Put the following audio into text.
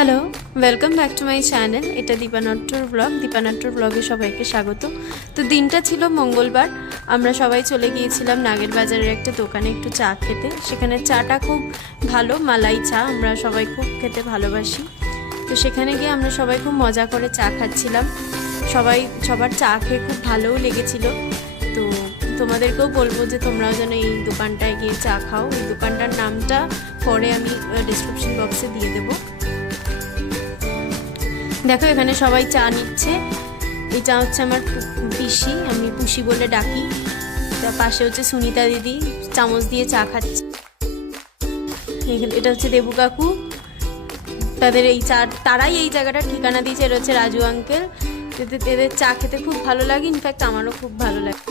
Hello, welcome back to my channel. এটা দীপানাট্যর blog. দীপানাট্যর ব্লগে সবাইকে স্বাগত। তো দিনটা ছিল মঙ্গলবার। আমরা সবাই চলে গিয়েছিলাম নাগের বাজারের একটা দোকানে একটু চা খেতে। সেখানে চাটা খুব ভালো, মালাই চা আমরা সবাই খুব খেতে ভালোবাসি। তো সেখানে গিয়ে আমরা সবাই খুব মজা করে চা খাচ্ছিলাম। সবার চা খেয়ে খুব ভালোও লেগেছিল। তো তোমাদেরকেও বলবো যে তোমরাও যেন এই দোকানটায় গিয়ে চা খাও। এই দোকানটার নামটা পরে আমি ডিসক্রিপশন বক্সে দিয়ে দেবো। দেখো এখানে সবাই চা নিচ্ছে। এই চা হচ্ছে আমার পিসি, আমি পুষি বলে ডাকি। তার পাশে হচ্ছে সুনিতা দিদি চামচ দিয়ে চা খাচ্ছে। এটা হচ্ছে দেবু কাকু, তারাই এই জায়গাটার ঠিকানা দিয়েছে। এটা হচ্ছে রাজু আঙ্কেল। এদের চা খেতে খুব ভালো লাগে, ইনফ্যাক্ট আমারও খুব ভালো লাগে।